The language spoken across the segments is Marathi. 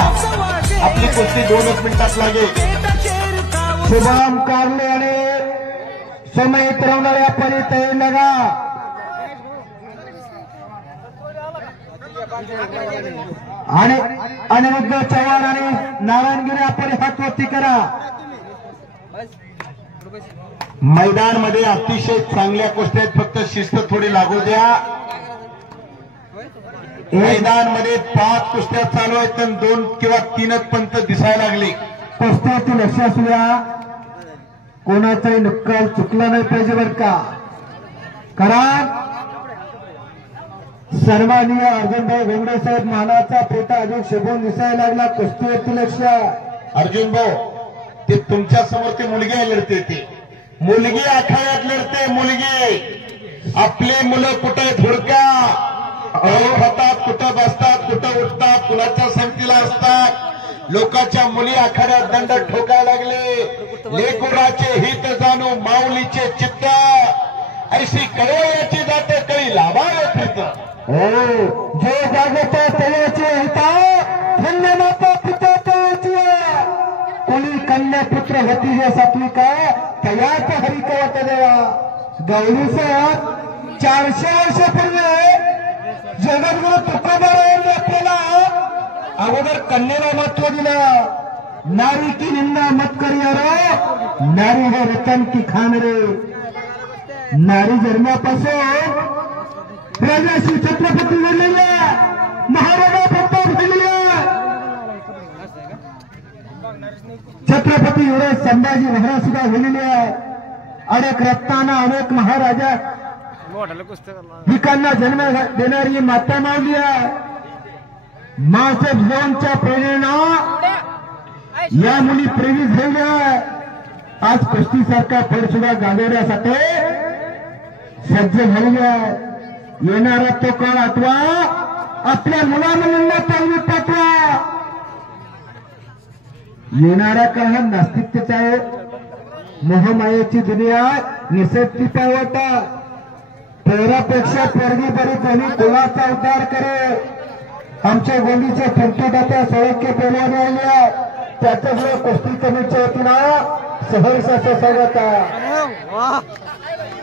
आपली कुस्ती 2 मिनिटात लागेल. शुभम कारले आणि समय तरवणाऱ्या परितय लगा आणि अनिरुद्ध चव्हाण आणि नारायणगिरी आपण हात वरती करा. मैदान मध्ये अतिशय चांगल्या कुस्त्या आहेत, फक्त शिस्त थोडी लागू द्या. मैदान मध्ये 5 कुस्त्या चालू आहेत पण 2 किंवा 3च पंत दिसायला लागले. कुस्त्याची लक्ष असू द्या, कोणाचाही निकाल चुकला नाही पाहिजे बरं का. कारण सन्माननीय अर्जुनभाई घोंगडे साहेब मानाचा पेटा अधिक शोभून दिसायला लागला. कुस्तीवरती लक्ष. अर्जुन भाऊ, ते तुमच्या समोर ते मुलगी लढते, ते मुलगी आखाड्यात लढते. मुलगी आपली मुलं कुठे धुडक्या खातात, कुठं बसतात, कुठं उठतात, कुणाच्या संगतीला असतात. लोकांच्या मुली आखाड्यात दंड ठोकायला लागले. लेकुराचे हित जाणू माऊलीचे चित्त, ऐशी कळवयाची जाते कळी लाभावे फिरत. जे जागता त्याचे हिता धन्य माता पिता त्याची. कोणी कन्या पुत्र होती जे सात्विका तयात हरी कवत देवा. गौरी साहेब 400 वर्षापूर्वी जगद्गुरु तुकोबारायांनी आपल्याला अगोदर कन्येला महत्व दिलं. नारी की निंदा मत करिया रे, नारी है रतन की खान रे. नारी जन्मापासून राजश्री छत्रपती झालेल्या, महाराणा प्रताप झालेल्या, छत्रपती युवराज संभाजी महाराज सुद्धा झालेले आहे. अनेक रत्नांना अनेक महाराजा विकांना जन्म देणारी माता मावली आहे. मासाहेब जोनच्या प्रेरणेना या मुली प्रेरित झाल्या. आज कुस्तीसारखा फळ सुद्धा गाजवण्यासाठी सज्ज झालेल्या. येणारा तो काळ आठवा, आपल्या मुलामुलींना पाहिजे पाठवा. येणारा काळ हा नास्तिकतेचा आहे. मोहमायेची दुनिया निसटती पावता. पोरापेक्षा पोरगी बरी कोणी कुळाचा उद्धार करे. आमच्या गोंडीचे फंटोदात्या सळके पेलवाने आल्या, त्याच्यामुळे कुस्ती कमीच्या वतीनं सहर्ष असं स्वागत आहे.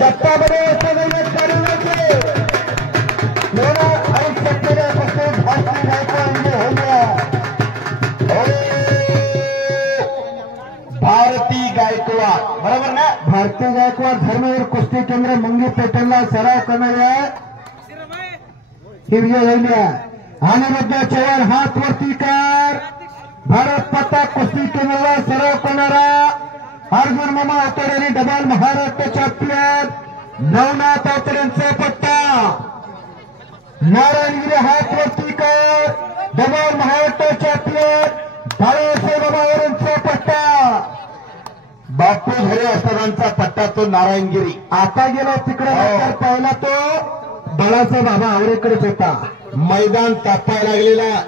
दत्तामध्ये आणि सत्तेच्या कुस्तीत भारतीय गायकवाड बरोबर ना. भारतीय गायकवाड धर्मवीर कुस्ती केंद्र मंगी पेठणला सराव करणाऱ्या ही विजय झाली आहे. अनिरुद्ध चव्हाण हात वरती कर. भारत पत्ता कुस्ती केंद्राला सराव करणारा अर्जुन मामा अवतडे आणि डबल महाराष्ट्र चॅम्पियन नवनाथ अवतडेंचा पट्टा. नारायणगिरी हात वरती कर. डबल महाराष्ट्र चॅम्पियन बाळासाहेब बाबावरांचा पट्टा. बापू घरे असतानाचा पट्टा तो नारायणगिरी. आता गेला तिकडे पहिला तो बाळासाहेब बाबा आवडेकडेच होता. मैदान तापायला लागलेला.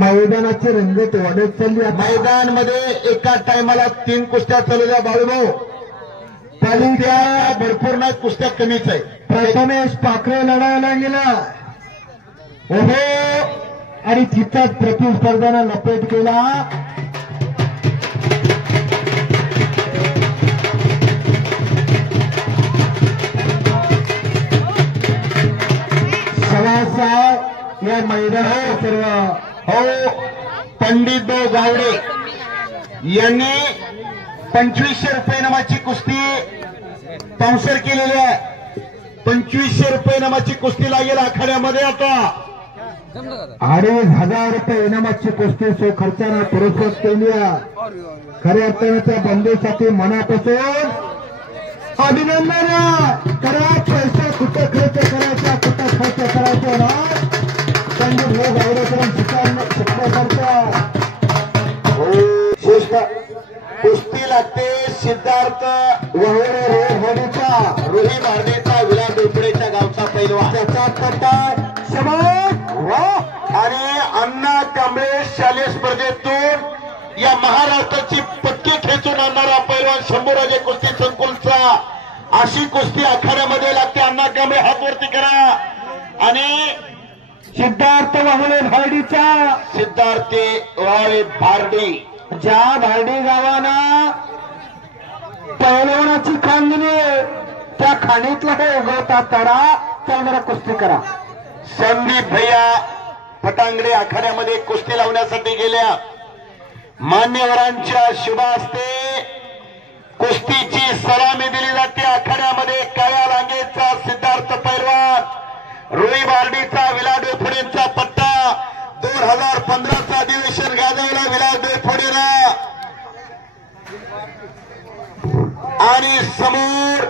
मैदानाची रंगत वाढत चालली. मैदान मध्ये एका टायमाला 3 कुस्त्या चालवल्या बाळूभाऊ. त्या भरपूर नाही, कुस्त्या कमीच आहे. प्रथमेश पाखरे लढायला गेला ओहो आणि तिथंच प्रतिस्पर्ध्यानं लपेट केला. या मैदानात सर्व हो पंडित गावडे यांनी 2500 रुपये नामाची कुस्ती स्पॉन्सर केलेली आहे. 2500 रुपये नामाची कुस्ती लागेल आखाड्यामध्ये. आता 2500 रुपये इनामाची कुस्ती सो खर्चानं पुरस्कृत केली आहे. खऱ्या अर्थाने त्या बंधूसाठी मनापासून अभिनंदन करा. पैसा कुठं खर्च करायचा, कुठं खर्च करायचा ना पंडित गावडेकरांना शिकण्याकरता कुस्ती लागते. सिद्धार्थ वहरेचा रोही भारदेचा विला डोपडेच्या गावचा पैलवान त्याचा पट्टा आणि अण्णा कांबळे शालेय स्पर्धेतून या महाराष्ट्राची पट्टी खेचून आणणारा पैलवान शंभूराजे कुस्ती संकुलचा. अशी कुस्ती आखाड्यामध्ये लागते. अण्णा कांबळे हात वरती करा. आणि सिद्धार्थ वाहुळे भारडीचा सिद्धार्थ वाहुळे भारडी ज्या भारडी गावाना पहिलवानाची खाण दिली त्या खाणीतला हे उगवतात तारा त्याला जरा कुस्ती करा. संदीप भैया फटांगडे आखाड्यामध्ये कुस्ती लावण्यासाठी गेल्या. मान्यवरांच्या शुभास्ते कुस्तीची सलामी दिली जाते. आखाड्यामध्ये काया रांगेचा सिद्धार्थ पैलवान, रुई बार्डीचा विलास डोफोडेंचा पट्टा 2015चा अधिवेशन गाजवला विलास डोफोडेनं. आणि समोर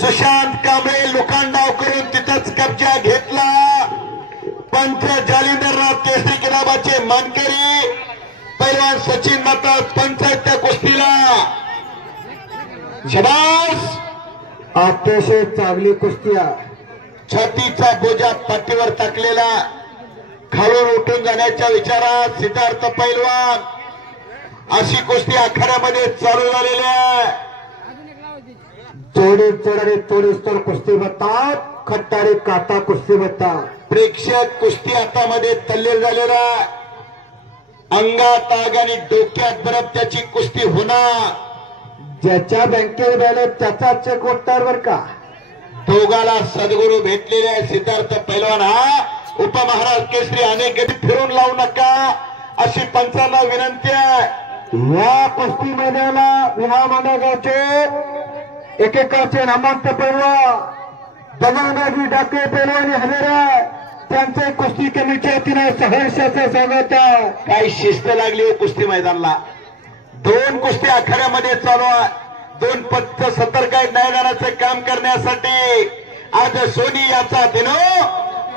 सुशांत कांबळे लुकांडाव करून तिथंच कब्जा घेतला. पंच जालिंदरनाथ केसरी किताबाचे मानकरी पैलवान सचिन माता पंच त्या कुस्तीला. शबास, अतिशय चांगली कुस्ती आहे. छातीचा बोजा पाठीवर टाकलेला, खालून उठून जाण्याच्या विचारात सिद्धार्थ पैलवान. अशी कुस्ती आखाड्यामध्ये चालू झालेली आहे. चोडी चढारी तोडीस्तर कुस्ती बघतात, खट्टारी काटा कुस्ती बघतात. प्रेक्षक कुस्ती हातामध्ये तल्लीन झालेला, अंगात आग आणि डोक्यात बरफ त्याची कुस्ती होणार. ज्याच्या बँकेत बॅलन्स त्याचा चेक उठणार बर का. दोघाला सद्गुरू भेटलेले आहे. सिद्धार्थ पैलवान हा उपमहाराज केसरी अनेक गती फिरून लावू नका अशी पंचांना विनंती आहे. या कुस्ती मैदानाला विहामाना गावचे एकेकाचे नामांत पैलवान दगडबाजी डाके पैलवानी हजेरा त्यांचे कुस्ती कमिटीच्या वतीने सहर्षाचं स्वागत आहे. काही शिस्त लागली हो कुस्ती मैदानाला. 2 कुस्ती आखाड्यामध्ये चालू आहे. 2 पत्त सतर्क नाही जाण्याचं काम करण्यासाठी आज सोनी याचा दिनो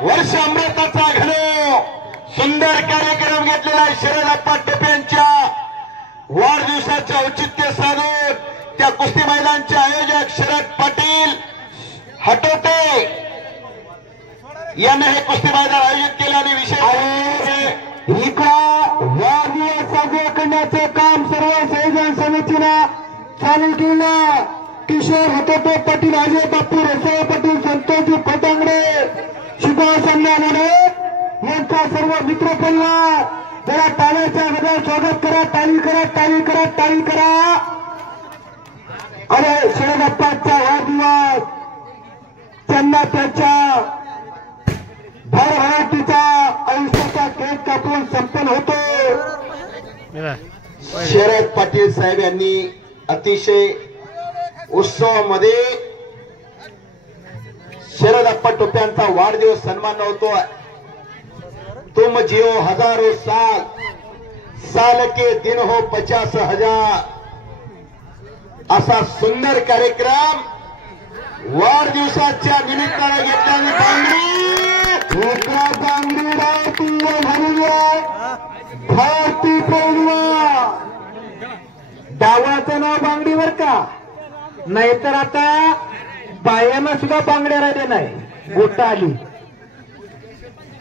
वर्ष अमृताचा घनो सुंदर कार्यक्रम घेतलेला शरदप्पा टोपे यांच्या वाढदिवसाचे औचित्य साधून त्या कुस्ती मैदानाचे आयोजक शरद पाटील हटोटे याने हे कुस्ती मैदान आयोजित केले आणि विशेष वाढदिवस साजरे करण्याचे काम सर्व संयोजन समितीनं चालू केलं. किशोर हटोटे पाटील, अजय बापू रसाळ पाटील, संतोषजी फटांगडे, सुभाष अण्णामुळे यांचा सर्व मित्र परिवार जरा टाळ्याच्या गजरात स्वागत करा. टाळी करा, टाळी करा, टाळी करा. अरे शरदप्पांचा वाढदिवस त्यांना त्यांच्या भरभराटीचा आयुष्याचा केक कापून संपन्न होतो. शरद पाटील साहेब यांनी अतिशय उत्सवामध्ये शरदप्पा टोप्यांचा वाढदिवस सन्मान होतो. तुम जियो हजारो साल, साल के दिन हो 50,000 असा सुंदर कार्यक्रम वाढदिवसाच्या निमित्तानं घेतल्याने भारती पैलवान डावाचं नाव बांगडीवर का नाहीतर आता बायांना सुद्धा बांगड्या राहिल्या नाही. गोटा आली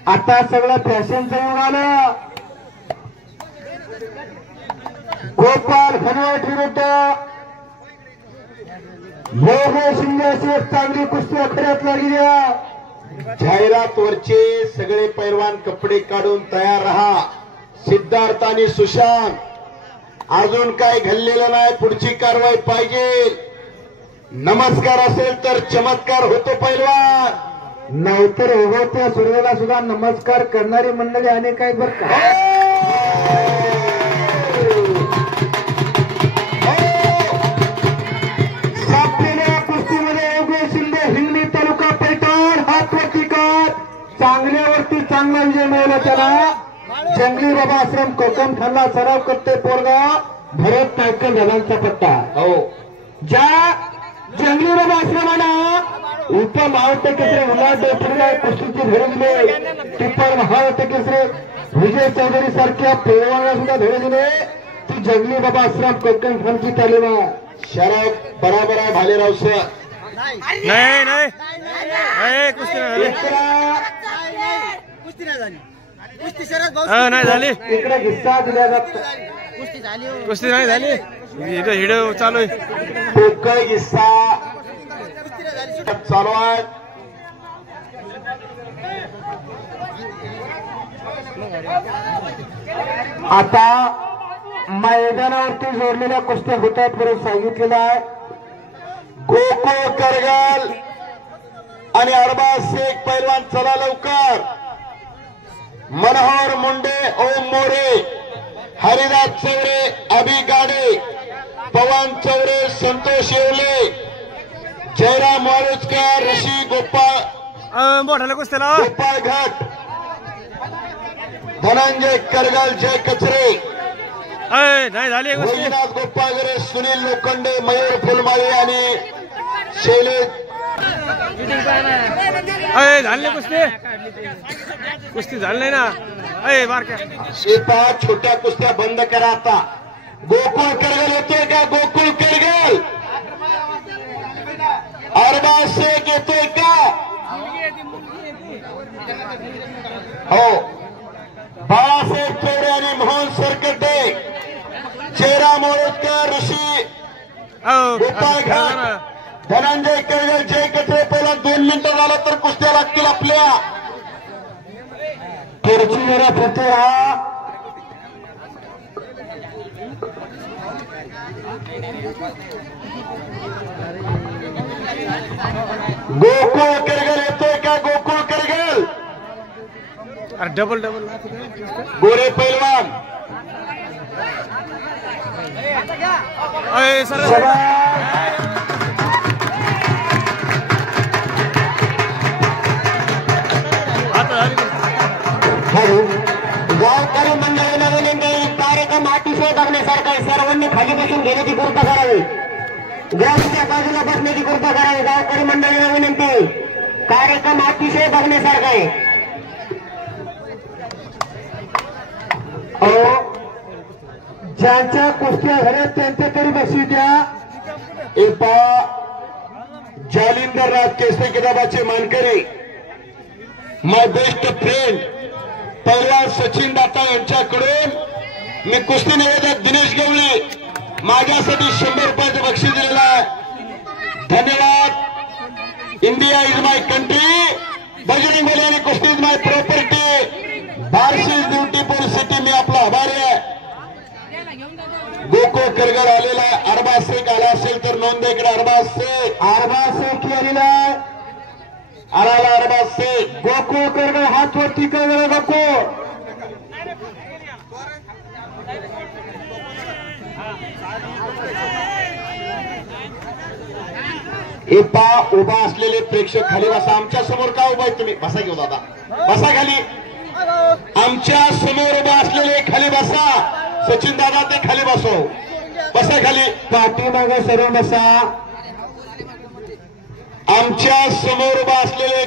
आता सगळं फॅशनचं येऊन आलं. गोपाल घनवट विरुद्ध भोगे शिंद्याची एक चांगली कुस्ती आखाड्यात लागली आहे. जाहिरातवरचे सगळे पैलवान कपडे काढून तयार राहा. सिद्धार्थ आणि सुशांत अजून काय घडलेलं नाही. पुढची कारवाई पाहिजे. नमस्कार असेल तर चमत्कार होतो पैलवान, नाहीतर उगवत्या सूर्याला सुद्धा नमस्कार करणारी मंडळी अनेक आहेत बरं का. सापलेल्या कुस्तीमध्ये योगेश शिंदे, हिंगणी तालुका पैठण, हातवरतीकर चांगल्यावरती चांगला विजय मिळाला त्याला. जंगली बाबा आश्रम कोकण खानला सराव करते पोरगा भरत टायकल दादांचा पट्टा. हो, ज्या जंगली बाबा आश्रमाला उपमहाराष्ट्र केसरी विलास डोफोडे कुस्तीची धडे दिले. टिप्पर महाराष्ट्र केसरी विजय चौधरी सारख्या पैलवानाला सुद्धा धडे दिले. ती जंगली बाबा आश्रम कोकण खानची तालीम आहे. शरद बराबर आहे भालेराव सर. नाही नाही कुस्ती नाही झाली. इकडे हिस्सा दिला जातो. कुस्ती नाही झाली. इथं हिडो चालू आहे. पोकळ किस्सा चालू आहे. आता मैदानावरती जोडलेल्या कुस्त्या होतात म्हणून सांगितलेलं आहे. गोकुळ करगल आणि अरबाज शेख पैलवान चला लवकर. मनोहर मुंडे, ओम मोरे, हरिदास चौरे, अभि गाडे, पवन चौरे, संतोष येवले, जयराम वाळुजकर, ऋषी गोपाळ मोठ्याला कुस्त्याला गोपाळ घाट, धनंजय करगल, जय कचरे, नाही झाली कुस्ती. वैजनाथ गोपाळगरे, सुनील लोखंडे, मयूर फुलमाळी आणि शैलेश. झाली कुस्ती. कुस्ती झाली नाही ना. बारक्या शेता छोट्या कुस्त्या बंद करा आता. गोकुळ करगल येतोय का? गोकुळ करगल. अरबाज शेख येतोय का? हो. बाळासाहेब चौरे आणि मोहन सरकटे, जयराम वाळुजकर, ऋषी गोपाळ घाट, धनंजय करगल, जय कचरे. पहिला 2 मिनिटं झालं तर कुस्त्या लागतील आपल्या. खुर्चीवर फते हा गोकुळ करगल येतोय का? गोकुळ करगल. डबल गोरे पैलवान सर. गावकरी मंडळीला विनंती, कार्यक्रम अतिशय बघण्यासारखा आहे. सर्वांनी खाली बसून घेण्याची कृपा करावी. ग्राउंडच्या बाजूला बसण्याची कृपा करावी. गावकरी मंडळीला विनंती, कार्यक्रम अतिशय बघण्यासारखा आहे. ज्यांच्या कुस्त्या झाल्या त्यांच्या तरी बक्षीस द्या. एपा जालिंदर राज केसरी किताबाचे मानकरी, माय बेस्ट फ्रेंड पैलवान सचिन दाता यांच्याकडून मी कुस्ती निवेदक दिनेश गवळी माझ्यासाठी 100 रुपयाचं बक्षीस दिलेलं आहे. धन्यवाद. India is my country, Bajrang Bali आणि कुस्ती is my property, Barshi beautiful city. मी आपला आभारी आहे. गोकुळ करगल आलेला आहे. अरबाज शेख आला असेल तर नोंद इकडे. अरबाज शेख आलेला आहे. आला अरबाज शेख. गोकुळ करगल हात वरती करगल. गोकुळ हे पा उभा असलेले प्रेक्षक खाली बसा. आमच्या समोर का उभा आहे तुम्ही? बसा घेऊ दादा, बसा खाली. आमच्या समोर उभा असलेले खाली बसा. सचिन दादा ते खाली बसव. बसा खाली. पाठीमागे सर्व बसा. आमच्या समोर उभा असलेले